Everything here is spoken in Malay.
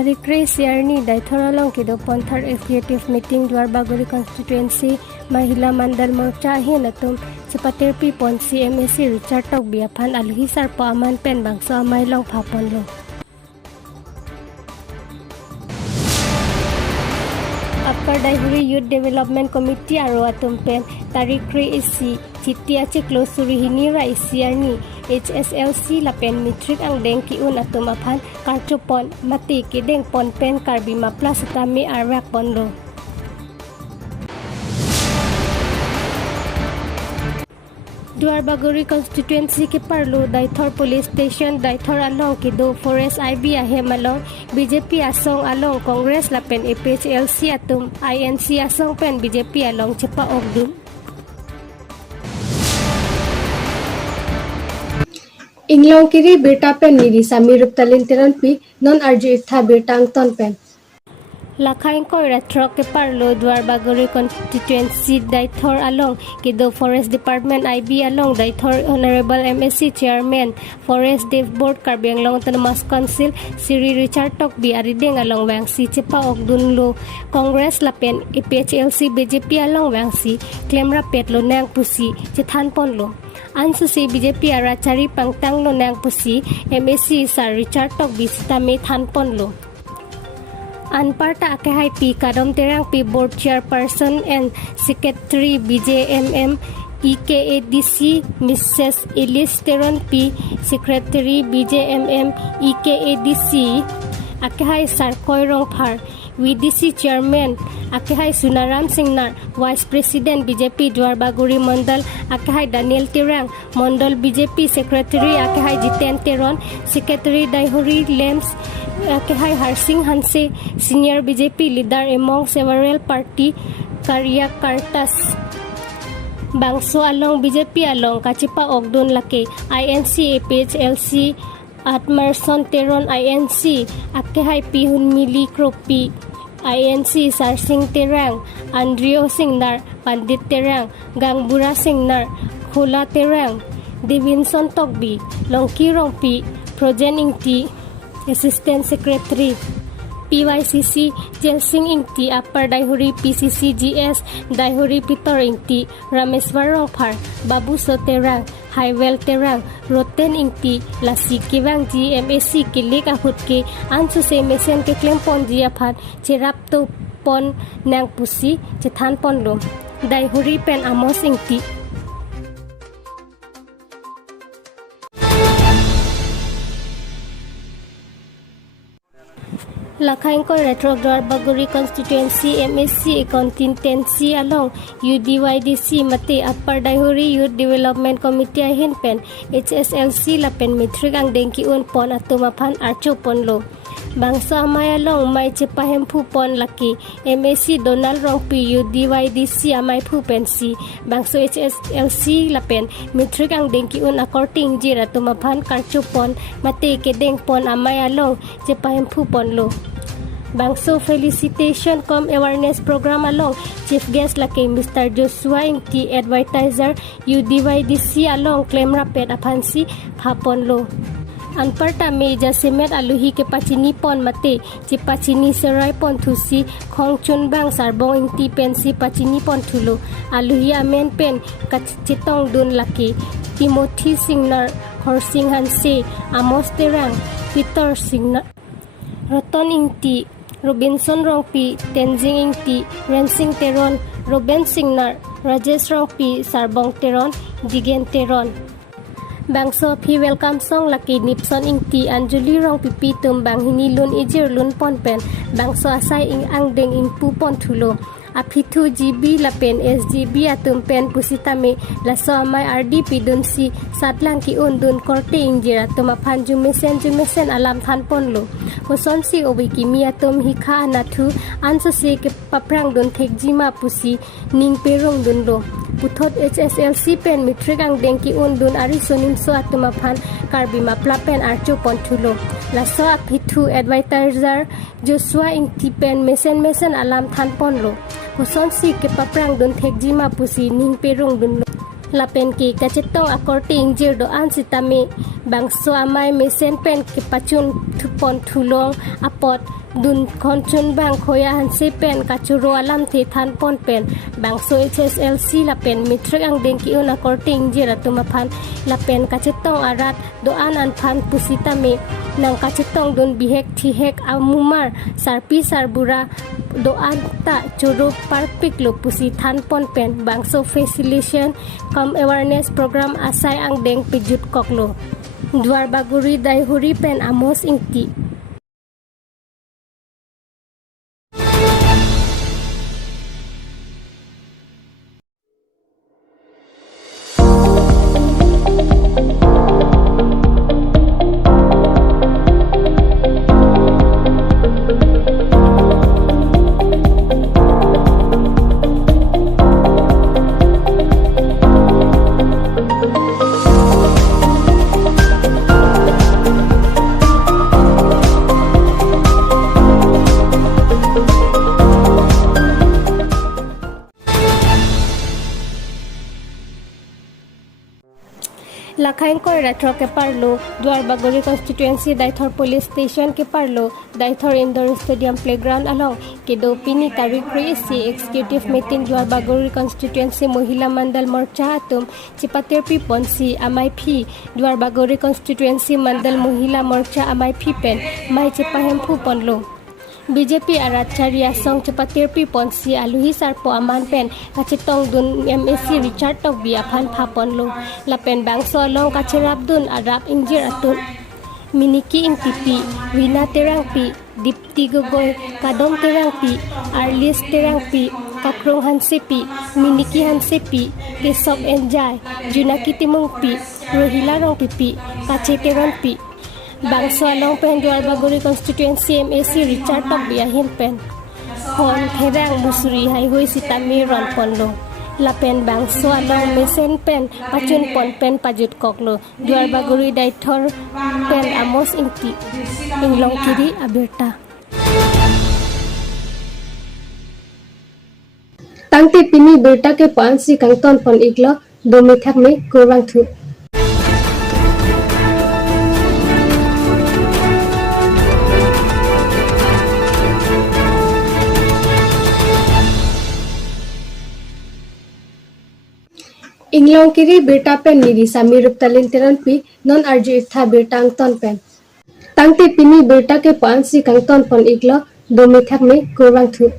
Tarik Race Yarni Daitoralong Kidopon Third Executive Meeting Dwarbaguri Constituency Mahila Mandal Morcha Hinatum Sipaterpi Pon CMAC Richard Tok Biapan Alhisar Po Aman Pen Bangso Amay Long Papon Lo. Upper Daihuri Youth Development Committee Aro Atumpen Tarik Race Chitia Ciclo Surihini Raisiarni HSLC Lapen Mitrik ang deng kiun atumapan karchupon mati kideng pon pen karbima plus tami arak pondo. Dwarbaguri Constituency ke Parlo Daithor Police Station Daithor along kido Forest IB ahem along BJP asong along Congress lapen HLC atum INC asong pen BJP along cepa ogdum. Inglongkiri Abirta pen niri Samiruk talintiran pi non arju itha Birtang ton pen. Lakhain ko retro ke Parlo Dwarbaguri Constituency Daithor along kido Forest Department IB along Daithor Honorable MSC Chairman Forest Dev Board Karbiang Long Autonomous Council Siri Richard Tok bi arideng along Wangsi cepa ogdunlo Congress lapen IPHLC BJP along Wangsi claim rapet lo nang pusi cethan ponlo. Anso si BJP ara cari pangtang lo nang pusi MSC Sir Richard Tok bi sitame than ponlo. Anparta akahay pi kadom terang pi board chairperson and secretary BJMM EKADC Mrs. Elise Teron P secretary BJMM EKADC akahay Sarkoy Rongphar VDC chairman akahay Sunaram Singnar vice president BJP Dwarbaguri Mandal akahay Daniel Tirang Mandal BJP secretary akahay Jiten Teron secretary Daihuri Lems akahay Harsing Hanse senior BJP leader among several party Karyakartas Bangso along BJP along Kachipa Ogdun Lake INC APHLC Atmerson Teron INC akahay Pihun Mili Kropi INC Sarsing Terang Andrio Singnar Pandit Terang Gangbura Singnar Khula Terang Divinson Tokbi Longkirong Pi Projen Ingti Assistant Secretary PYCC Jelsing Ingti Upper Daihuri PCC GS Daihuri Pitor Ingti Rameswar Rongphar Babu Soterang Highwell Terang Roten Ingti Lasi Kivang GMAC Kilik Ahutke Ansu Se Mesen ke Klempon Jiaphat Chirapto Pon Nang Pusi Cethan Ponlo Daihuri Pen Amos Ingti Lakhain ko retro Dwarbaguri Constituency MSC Contingency along UDYDC mati Upper Daihuri Youth Development Committee ahin pen HSLC lapen mitrik ang dengkiun pon atumapan archo ponlo. Bangsa amay along may cepahem pu pon laki MSC Donald Rongpi UDYDC amay pu pensi bangso HSLC lapen mitrik ang dengkiun according jira tumapan karcho pon mati kedeng pon amay along cepahem pu ponlo. Bangso Felicitation Com Awareness Program along Chief Guest laki Mr. Joshua Ingti Advertiser UDYDC along claim rapid apansi Paponlo. Anparta meja semet aluhi ke pacini pon mate cipacini serai pon thusi khongchun bang sarbong Ingti pensi pacini pon thulo aluhi amen pen kachitong dun laki Timothy Singnar Horsing Hanse Amos Terang Peter Singnar Roton Ingti Robinson Rongpi Tenzing Ingti Rensing Teron Ruben Singnar Rajesh Rongpi Sarbong Teron Digen Teron Bangso Pi welcome song laki Nipson Ingti Anjuli Rongpi Pitum Bang Hinilun Ijir Lun Ponpen Bangso Asay Ing Angdeng Ingpu Pon Thulo Apitu GB lapen SGB atum pen pusitame laso amay RDP dun si satlang ki undun korte injira tumapan jumesen alam than ponlo hoson si obi kimi atum hikha anathu anso se ke paprang dun thekjima pusi ning perong dun lo puthot HSLC pen mitrik ang dengki undun ari sonim so atumapan karbima plapen archo ponthulo laso apitu advertiser Joshua Ingti pen mesen alam than ponlo Hoson si ke paprang dun thekjima pusi ning perong dun Lapen ki kacitong akorting jir doan sitami bangso amai mesen pen ki pacun tupon tulong apot dun konchun bang khoya hansi pen kachuro alam thi than pon pen bangso HSLC lapen mitrik ang den ki un akorting jir atumaphan lapen kacitong arat doan an phan pusitami nang kacitong dun bihek thihek amumar sarpi sarbura doan ta churu parpik lo pusi than pon pen bangso facilitation kam awareness program asai ang deng pijut koklo duar baguri dai huri pen amos ingti Lakhain ko retro ke parlo Dwar Bagori constituency Daithor police station ke parlo Daithor indoor stadium playground along kedo pini tarik si executive meeting Dwar Bagori constituency Mohila Mandal Morcha atum Cipatir Pipon si Amai P Dwar Bagori constituency Mandal Mohila Morcha Amai P pen Mai Cipahem Pu Ponlo BJP arat Charia Song Cipatir Pipon si aluhi sarpo aman pen kacitong dun MSC Richard Tok bi aphan phapon lo lapen bangso long kachirap dun arap injir atun Miniki ing tipi Wina terang pi Dipti gogoy Kadong terang pi Arlis terang pi Kakrong hansepi Miniki hansepi Kesop enjay Junaki timung pi Rohila rong pipi Kache terang pi Bangso along pen Dwar Bagori constituency MAC Richard Tok biahin pen Hon Therang Musuri Highway Sitami Ron Ponlo Lapen bangso along mesen pen Pacun pon pen pajut koklo Dwar Bagori Daithor pen amos ingti Inglongkiri Abirta Tangte pini berta ke pansi kangton pon iglo Domithak me kurang thu Inglongkiri Abirta pen niri samirup talintiran pi non arju itha Abirta ang ton pen. Tangte pini Abirta ke pansi kang ton pon iglo domithak me kurang thu.